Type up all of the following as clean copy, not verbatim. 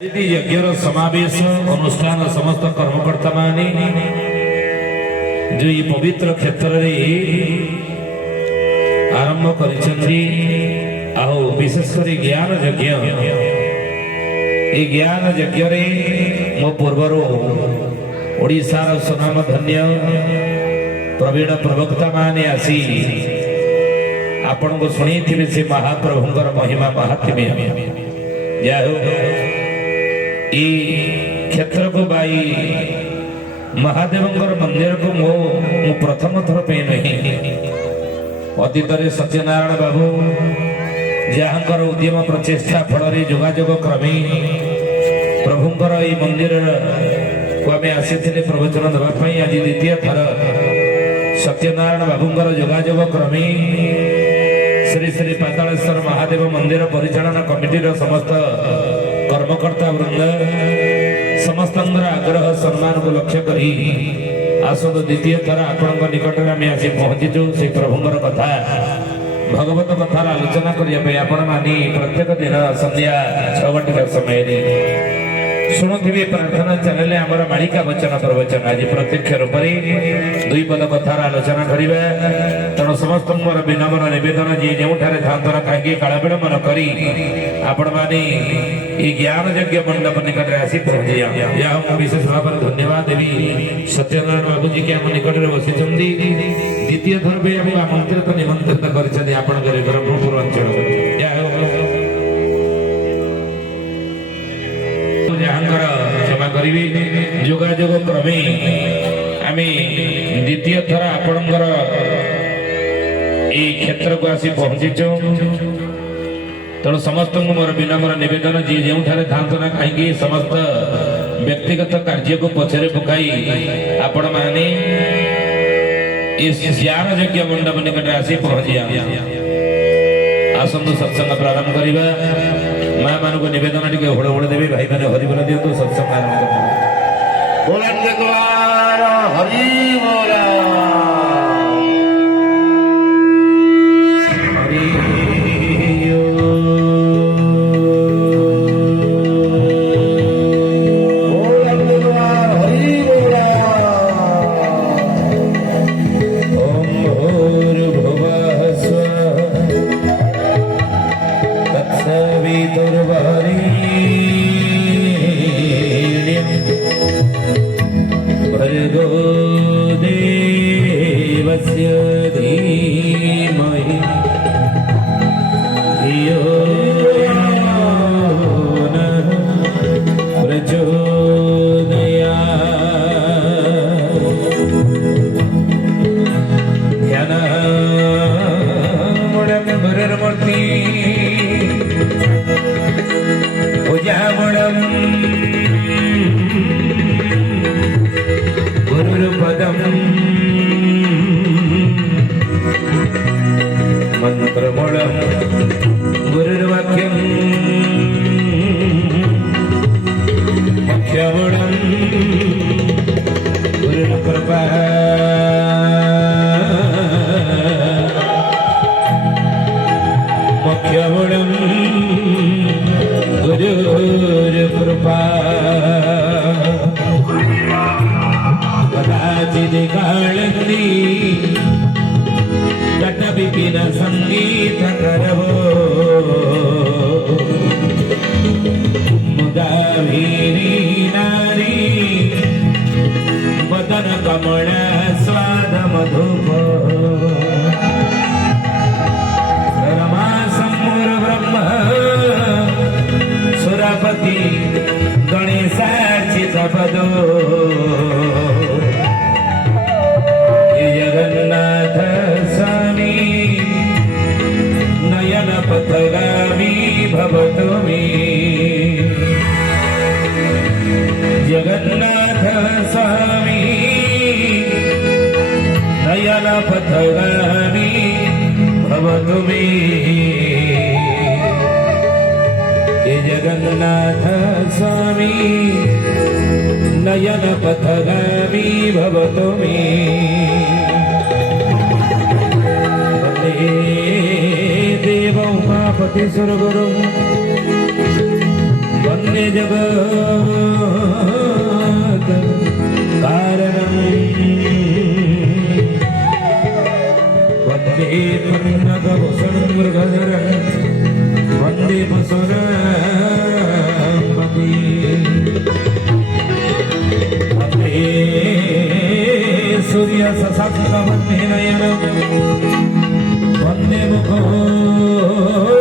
यज्ञर समावेश अनुष्ठान समस्त कर्मकर्ता माने जो ये पवित्र क्षेत्र आरंभ करिसेंती आओ विशेषकर ज्ञान यज्ञ ए ज्ञान यज्ञ रे मो पूर्वर ओडिशार सुनाम धन्य प्रवीण प्रवक्ता माने आसी आपण को सुनी थी से महाप्रभुंकर महिमा महात्म्य जय हो क्षेत्र को बाई महादेवंकर मंदिर को मो प्रथम थर पे नहीं अतीत सत्यनारायण बाबू जहाँकर उद्यम प्रचेषा फल जोगाजोग क्रमे प्रभुंकर ये मंदिर को आम आसी प्रवचन देवाई आज द्वितीय थर सत्यनारायण बाबूंकर जोगाजोग क्रमे श्री श्री पातालेश्वर महादेव मंदिर परिचालन कमिटी समस्त कर्मकर्ता वृंद समस्त आग्रह सम्मान को लक्ष्य करी आसद द्वितीय थर आपण निकट में आम आसी पहुंचीचु से प्रभुंर कथा भगवत कथार आलोचना करने आपण मानी प्रत्येक दिन संध्या 6 घंटा समय शुणुवे प्रार्थना चैनल आमर मालिका वचन प्रवचन आज प्रत्यक्ष रूप से दुई पद कथार आलोचना करिबा तेणु समस्त मोर विनम्र निवेदन जी जो था कहीं काल विलंब न करी आपण माने ये ज्ञान यज्ञ मंडप निकट आसी पहुंची यह विशेष भाव धन्यवाद देवी सत्यनारायण बाबू जी के आम निकट में बसी द्वितीय थर भी आमंत्रित निमंत्रित कर ब्रह्मपुर अंचल क्षमा करी जोगाजोग क्रमे आम द्वितीय थर आपणकर क्षेत्र को आसी पहुंचीचु तेणु समस्त मोर विनम्र निवेदन जी जो था कहीं समस्त व्यक्तिगत कार्य को पछरे पकाई आपण माने इस ज्ञान यज्ञ मंडप निकट आसी पहुंची आसंतु सत्संग प्रारंभ करवा माँ मान को निवेदन टे होड़ होड़ देवी भाई मैंने हरिबोल दिंतु सत्संग आरंभ संगीत करवो मुदावीरी नारी बदन कमल स्वाद मधुप रमा सम्मुर ब्रह्म सुरपति गणेशार्चित पदो जगन्नाथ स्वामी नयन पथगामी भवतु मे जगन्नाथ स्वामी नयन पथगामी भवतु मे जगन्नाथ स्वामी नयन पथगामी भवतु मे देव उमापति सुरगुरु वन्दे जगत् कारणम् वन्दे पन्नगभूषणं मृगधरं वन्दे वसुरपति वन्दे सूर्यसशक्तवन्दे नयनं वन्दे मुकुन्दप्रियं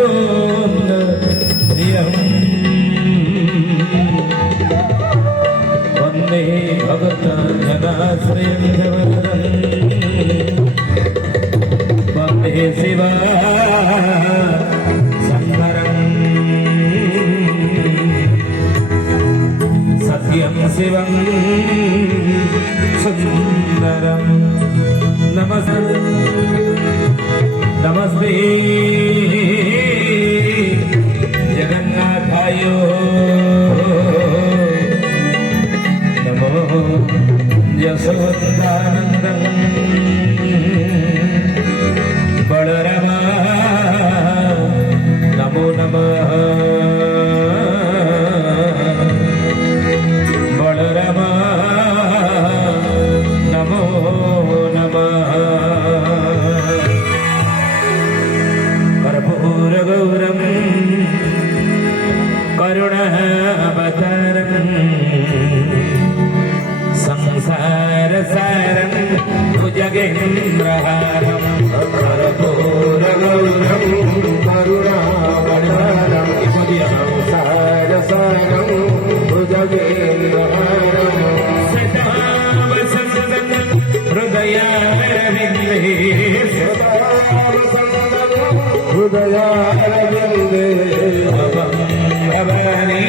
वन्दे भगवज्जनाश्रयं जगदं वन्दे शिवा सत्यं शिवं सुन्दरं नमस्ते नमस्ते जगन्नाथाय नमो यशोदानन्दं बलरामा नमो नमः बलरामा नमो नमः कर्पूरगौरं करुणावतारं संसारसारं भुजगेन्द्रहारं कर्पूरगौरं करुणावतारं संसारसारं भुजगेन्द्रहारं सदा वसन्तं हृदयारविन्दे हृदयारविन्दे भवं भवानी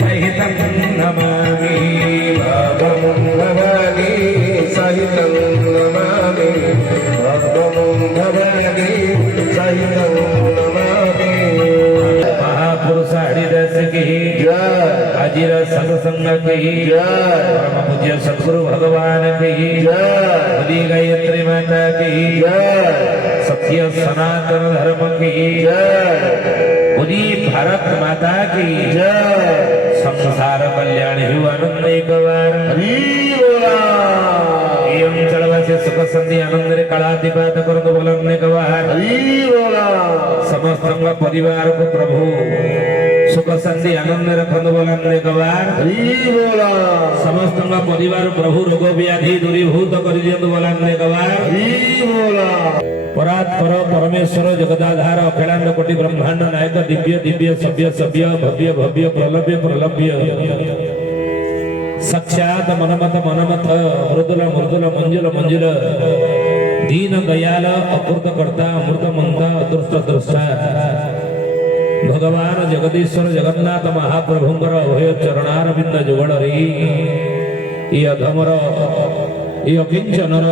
सहितं नमामि भवं भवानी सहितं नमामि भवं भवानी सहितं नमामि महापुरुष हरिदास की जय हाजिर सत्संग की जय परम पूज्य सद्गुरु भगवान की जय बोली गायत्री माता की जय सत्य सनातन धर्म की जय बोली भारत माता की जय संसार कल्याण हेउ आनंद एक बार एवं चलवासे सुख संधि आनंद रे कालातिपात करतो बोलन एक बार समस्त परिवार को प्रभु सुख शांति आनंद रखंद बोलन एक बार समस्त परिवार प्रभु रोग व्याधि दूरीभूत कर दियंतु बोलन एक बार परात्पर परमेश्वर जगदाधार अखिलांड कोटि ब्रह्मांड नायक दिव्य दिव्य सभ्य सभ्य भव्य भव्य प्रलभ्य प्रलभ्य साक्षात मनमत मनमथ मृदुल मृदुल मंजुल मंजुल दीन दयाल अपूर्त कर्ता अमृत मंता अदृष्ट दृष्टा भगवान जगदीश्वर जगन्नाथ महाप्रभुंकर अभय चरणारविंद जुगल रे अधमर ये अकिंचनर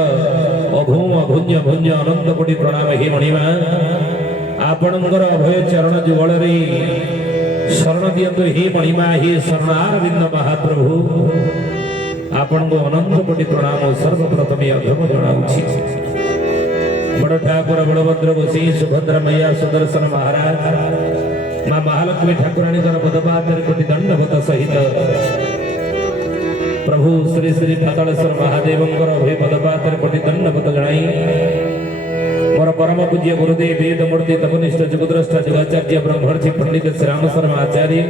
अभूम भुंज भुंज अनंत कोटि प्रणाम हे मणिमा आपणकर अभय चरण जुगल रे शरण दियंतु हे मणिमा हे शरणारविंद महाप्रभु आपण को अनंत कोटि प्रणाम सर्वप्रथम अधम जणाउछि बड़ ठाकुर बलभद्र गोसी सुभद्र मैया सुदर्शन महाराज मां महालक्ष्मी ठाकुराणी पदपातर कोटि दंडवत सहित प्रभु श्री श्री पातालेश्वर महादेवंकर अभय पदपातर कोटि दंडवत जणाई मोर परम पूज्य गुरुदेव वेद मूर्ति तपनिष्ठ जुगद्रष्टा जुगाचार्य ब्रह्मर्षि पंडित श्री राम शर्मा आचार्य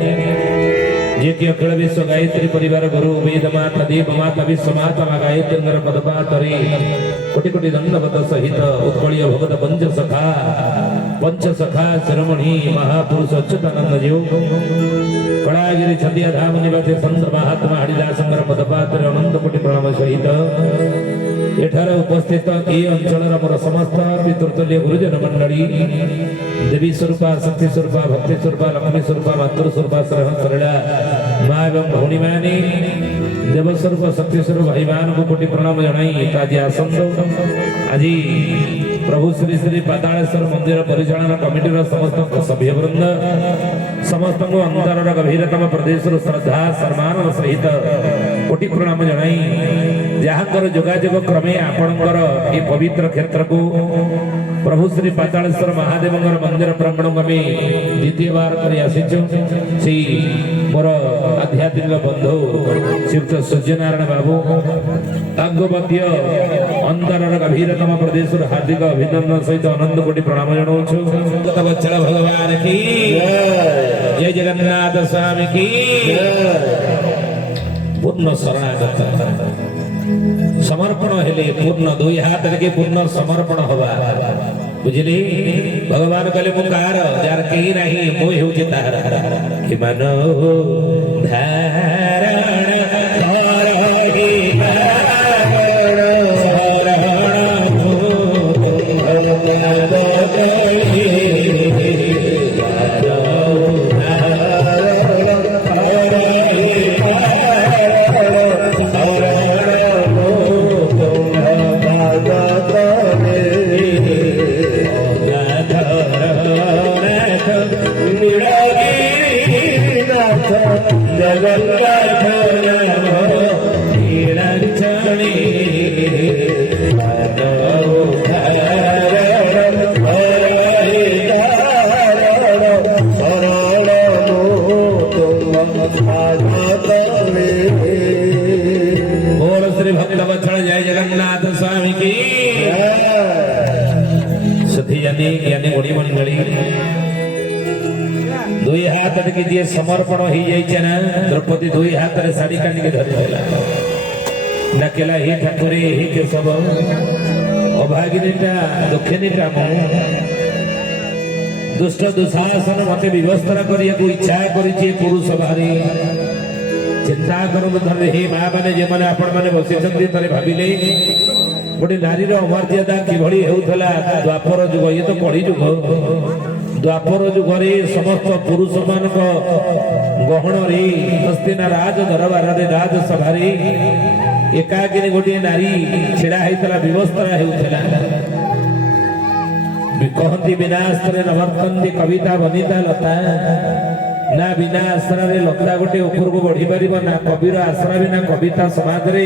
जे कि अखिल विश्व गायत्री परिवार गुरु वेद माता देव माता विश्व माता गायत्री पदपातरी कोटि कोटि दंडवत सहित उत्कलीय भगत पंच सखा शिरोमणि महापुरुष अच्युतानंद जीव कलागिरी छंदिया धाम निवासी संत महात्मा हरिदासंकर पदपातर अनंत कोटि प्रणाम सहित एठार उपस्थित ए अंचल मोर समस्त पितृतुल्य गुरुजन मंडली देवी स्वरूपा शक्ति स्वरूपा भक्ति स्वरूपा लक्ष्मी स्वरूपा मातृ स्वरूपा सरला माँ एवं भौणी मानी देव स्वरूप शक्ति स्वरूप भाई मान को कोटि प्रणाम जनाई आज आसंत आज प्रभु श्री श्री पातालेश्वर मंदिर परिचालन कमिटी समस्त सभ्यवृंद समस्त अंतर गभीरतम प्रदेश श्रद्धा सम्मान सहित कोटि प्रणाम जनाई जहाँकर जोगाजोग क्रमे आपणकर ये पवित्र क्षेत्र को प्रभु श्री पातालेश्वर महादेव मंदिर प्रांगण में द्वितीय बार कर मोर आध्यात्मिक बंधु श्रीयुक्त सूर्यनारायण बाबू अंतर गभीरतम प्रदेश हार्दिक अभिनंदन सहित अनंत कोटि प्रणाम जनावल भगवान की जय जगन्नाथ स्वामी की पूर्ण शरणागत समर्पण हेले पूर्ण दुई हाथ के पूर्ण समर्पण हवा बुझली भगवान कहले मु कार यार कहीं नहीं मु हेउछि तार कि मानो धारण धरहि श्री भक्तवत्सल जय जगन्नाथ स्वामी की सती यानी गुड़ी मंडली दुई हाथ के जी समर्पण हो जाइए ना द्रौपदी दुई हाथ रे साड़ी काट के धरला डाकेला हे ठाकुरे हे केशव अभागिनीटा दक्षिणीटा मु दुष्ट दुशासन मते व्यवस्था करिया को इच्छा करिछि पुरुष भारी चिंता करू धरे हे माँ मैंने जे मैंने आपण मैंने बसी थे भाविले गोटे नारी अमर्यादा किभली होउथला द्वापर युग ये तो कली युग द्वापर युगरे समस्त पुरुष मान गहन रे हस्तिना राज दरबार राज सभा एकाकिनी गोटे नारी छिड़ा होता व्यवस्था होउथला कहती बिना अस्त्र नवर्तन्ति कविता वनिता लता ना बिना आश्रा लता गोटे ऊपर को बढ़ी पार ना कविर आश्रा बिना कविता समाज रे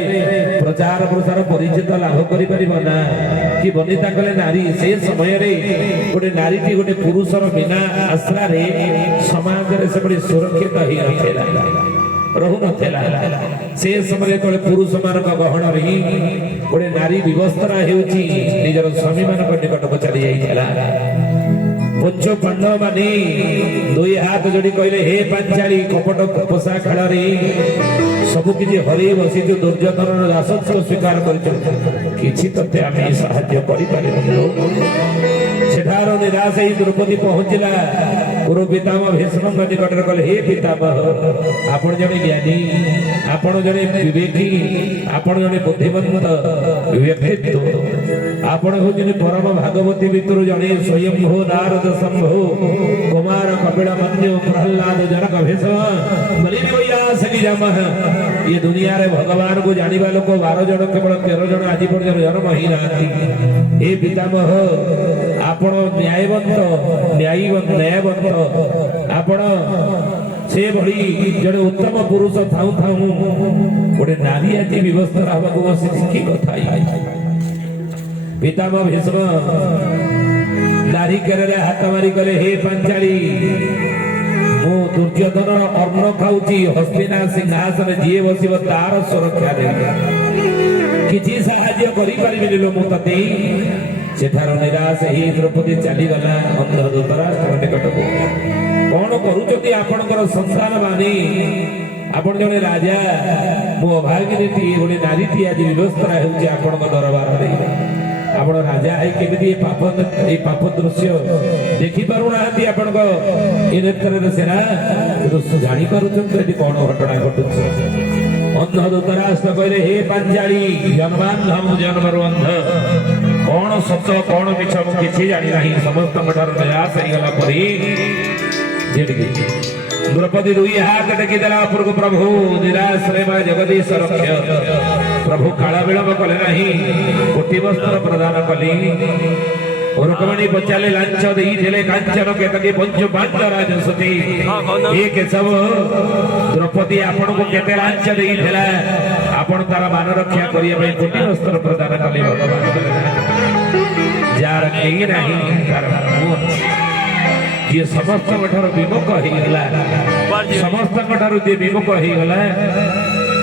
प्रचार प्रसार परिचित लाभ कर ना कि बनिता कले नारी से समय रे गोटे नारी टी गोटे पुरुषर बिना आश्रा रे समाज रे से बड़ी सुरक्षित ही रहु नथिला से समय तले पुरुष मान गहन रे गोटे नारी व्यवस्था हेउची निजर स्वामी मान निकट को चली जाइछला पंच पांडव माने दुई हाथ जोड़ी कहले हे पांचाली कपट पोषा खेल सबु किछि हरि बसी दुर्योधन दासत्व स्वीकार किछि तते आमे साहाय्य करि पारिबो सेठार निराश ही द्रौपदी पहुंचला गुरु पितामह भीष्म निकट कहले हे पितामह आपण जने ज्ञानी आपण जने विवेकी आपण जने बुद्धिमंत व्यक्तित्व आपण होजने परम भागवती भितर जने स्वयं हो नारद शंभु कुमार कपिल मन्यु प्रहलाद जनक भीष्म बलिवैयासकी जामह ये दुनिया रे भगवान को जानिबा लोक 12 जन केवल 13 जन आज पर्यंत जन्म ही नाती हे पितामह आपण न्यायवंत आपण से भली जड़े उत्तम पुरुष थाऊ थाऊ गोटे नारी आज व्यवस्था हवा को बस की कथा पितामह भीष्म नारी केरे हाथ मारी कले हे पांचाली मु दुर्योधन अन्न खाऊची हस्तिना सिंहासन जीए बसिब तार सुरक्षा दे किछि साहाय्य करि परिबिनि लो मु तते सेठार निराश ही द्रौपदी चली गला अंध धृतराष्ट्र निकट को कौन करूचती आपणकर संसार माने आपण जने राजा मो अभागिनी गोटे नारी आज व्यवस्था हेउची आपणक दरबार रे आपण राजा है केमिति पाप दृश्य देखि पारु नाहंती आपणक ए नेत्र सेना दृश्य जानि पारुछन एति कोन घटना घटुछ अंध धृतराष्ट्र कहले हे पांचाली जन्मान हम जन्मरु अंध कौन सत्य कौन मिछ किछि जानि नाही समस्त मठार निराश हो गला परी द्रौपदी दुई हाथ टेकी देला पूर्व प्रभु निराश रे मा जगदीश रक्ष प्रभु काला विलंब कले नाही कोटि वस्त्र प्रदान कली रुक्मणी पचाले लांच देई देले कांचन केतकी पंच पांच राजसती एक सब द्रौपदी आपण को केते लांच देई देला आपण तारा मान रक्षा करिया पई कोटि वस्त्र प्रदान कली भगवान जार केही नाही तार प्रभु जी समस्त ठार विमुख हो गला समस्त ठार जी विमुख हो गला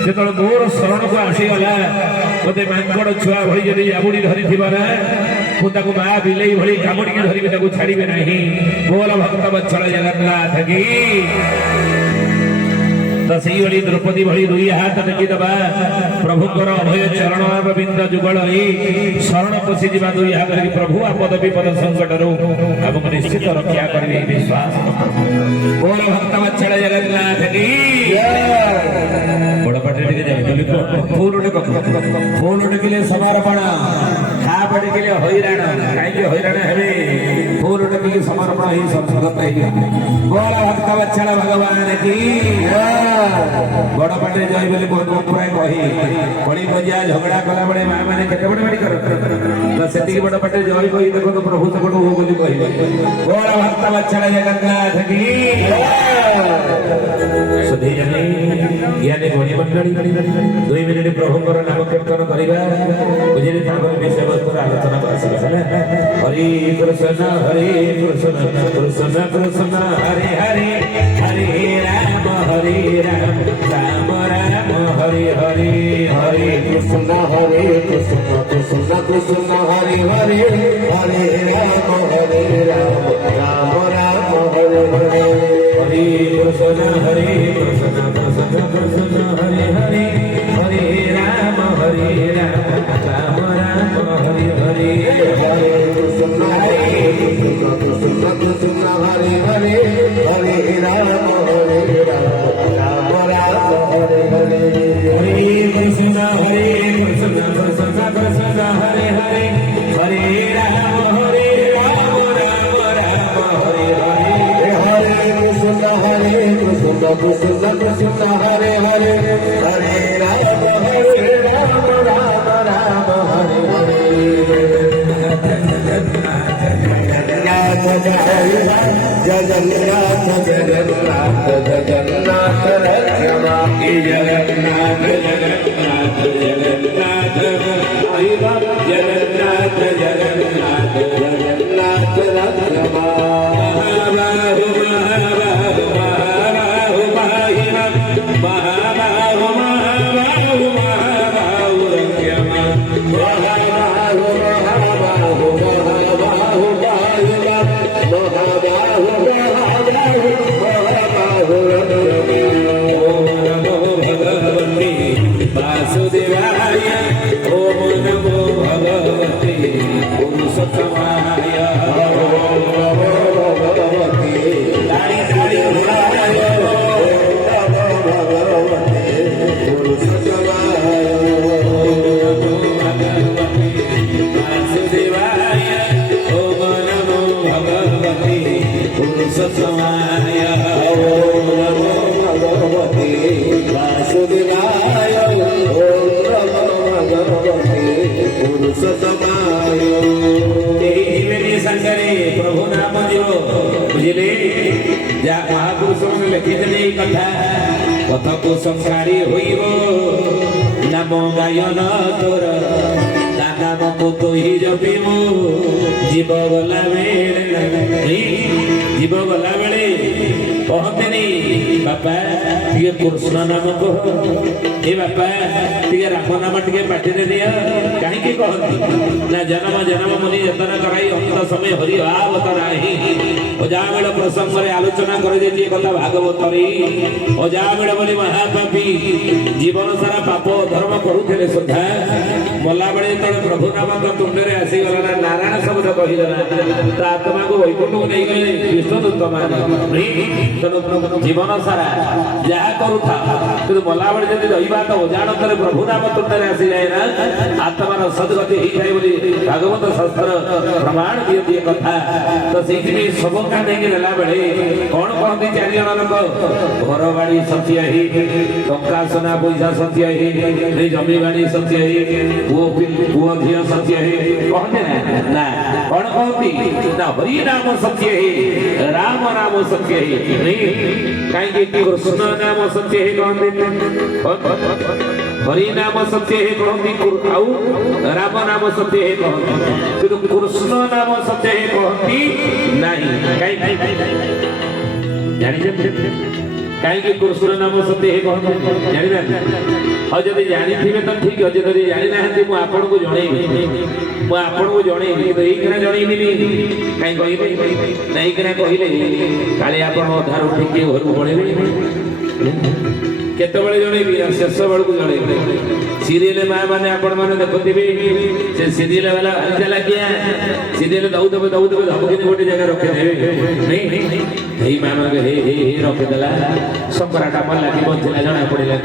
से तो मोर शरण को आसीगला मत मांकड़ छुआ भाई जब जाबुड़ी धरी मुझे माँ बिले भाई कामुड़ी धरी छाड़े ना बोल भक्त बत्सल जगन्नाथ की तो से द्रौपदी भली दुई हाथ टेकिदबा प्रभुंर अभय चरण बिंद जुगल शरण पशि जा दुई हाथ प्रभु आपद विपद संकट आमको निश्चित रक्षा करेंगे विश्वास बोल भक्त बत्सल जगन्नाथ की बड़ पाटे फूल टेकिले समर्पण खाप टेकिले हैराण कहीं हैराण हे फूल टेकिले समर्पण ही संस्कृत बोल भक्त बत्सल भगवान की बड़ पाटे जय बोली बहुत प्राय कही बड़ी बजिया झगड़ा कला बड़े माँ मैंने केते बड़े बड़ी कर से बड़ पाटे जय कही देखो तो प्रभु से हो बोली कही बोल भक्त बत्सल जगन्नाथ की सुधी जानी ज्ञानी गणी मंडली 2 मिनिट प्रभुंकर नाम कीर्तन करवा बुझे विषय वस्तु आलोचना कर हरि कृष्ण कृष्ण कृष्ण हरे हरे हरे राम राम राम हरे हरे हरे कृष्ण कृष्ण कृष्ण हरे हरे हरे राम राम राम हरे हरे हरे कृष्ण कृष्ण कृष्ण हरे हरे हरे राम राम राम हरे हरे हरे कृष्ण कृष्ण कृष्ण हरे हरे हरे राम राम राम हरे हरे हरे कृष्ण कृष्ण कृष्ण हरे हरे हरे राम राम हरे हरे हरे कृष्ण कृष्ण कृष्ण हरे हरे हरे राम राम हरे हरे जगन्नाथ जगन्नाथ जगन्नाथ रक्षमा जगन्नाथ जगन्नाथ जगन्नाथ जगन्नाथ जगन्नाथ जगन्नाथ रक्षमा प्रभु नाम जीव बुझे महापुरुष लिखिले कथा पथ को संसारी नाम गायन तोर नाम को तो ही जपिमु जीव गला बेले कहते बापा टे कृष्ण नाम कह ए बापा टे राम नाम टे पाटे दिया कहीं कहती ना जन्म जन्म मुनि जतन कराई अंत समय हरि आवतरा अजामिल प्रसंग में आलोचना कर कथा भागवत अजामिल बोली महापापी जीवन सारा पाप धर्म करुले सुधा मला बेले जो प्रभु नाम तो तुंडे आसीगला नारायण शब्द कहीदेला आत्मा को वैकुंठ को नहीं गले विष्णुदूत मान जीवन सारा जहाँ करुथा कि मला बेले जब रहा तो अजाणत प्रभु नाम तुंडे आसी जाए ना आत्मार सदगति होता है बोली भागवत शास्त्र प्रमाण दिए कथा तो से सब नहीं नेला बेले कौन कहते 4 जन लोक घर बाड़ी सत्य टंका सोना पैसा सत्य जमी बाड़ी सत्य पुओ झी सत्य कहते ना कौन कहती ना हरि नाम सत्य राम नाम सत्य कहीं कृष्ण नाम सत्य कहते हरि नाम सत्य हे कहती आउ राम नाम सत्य हे कहती किंतु कृष्ण नाम सत्य हे कहती नहीं कहीं कृष्ण नाम सत्य हे कहती जानी ना और जब जानी तो ठीक अच्छे जब जानी ना मुझे आपन को जनइबी मुझे आपन को जनइबी तो यही जनइबी कहीं कह नहीं कहले काली आप अधार उठिक घर पड़े केतबळे जणेबी शेष बेलू जणेबी सीरियल माँ मैंने आपण मैंने देखुवे से सीरियल वाला चला क्या सीरियल दौदे दौदे धमकी गोटे जगह रखिदे नहीं हे माँ मन हे हे हे रखिदेला संपराटा मन लगी बंचला जना पड़ेला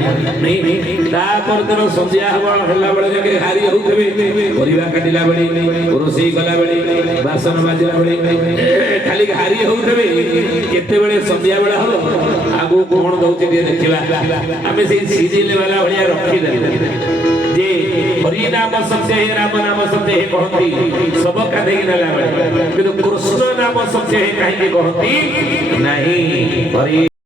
नहीं तापर दिन संध्या हला बेले जगह हारी होउथबे परिवा काटिला बेले रोसई गला बेले बासन बाजिला बेले खाली हारी होउथबे केते बेले संध्या बेला हो आगो कोन दउचे देखिबा आमे से सीरियल वाला भलिया रखी दे जे हरि नाम सत्य हे राम नाम सत्य हे कहती सब का देई नला बेले किंतु कृष्ण नाम सत्य हे काहे कहती नहीं हरि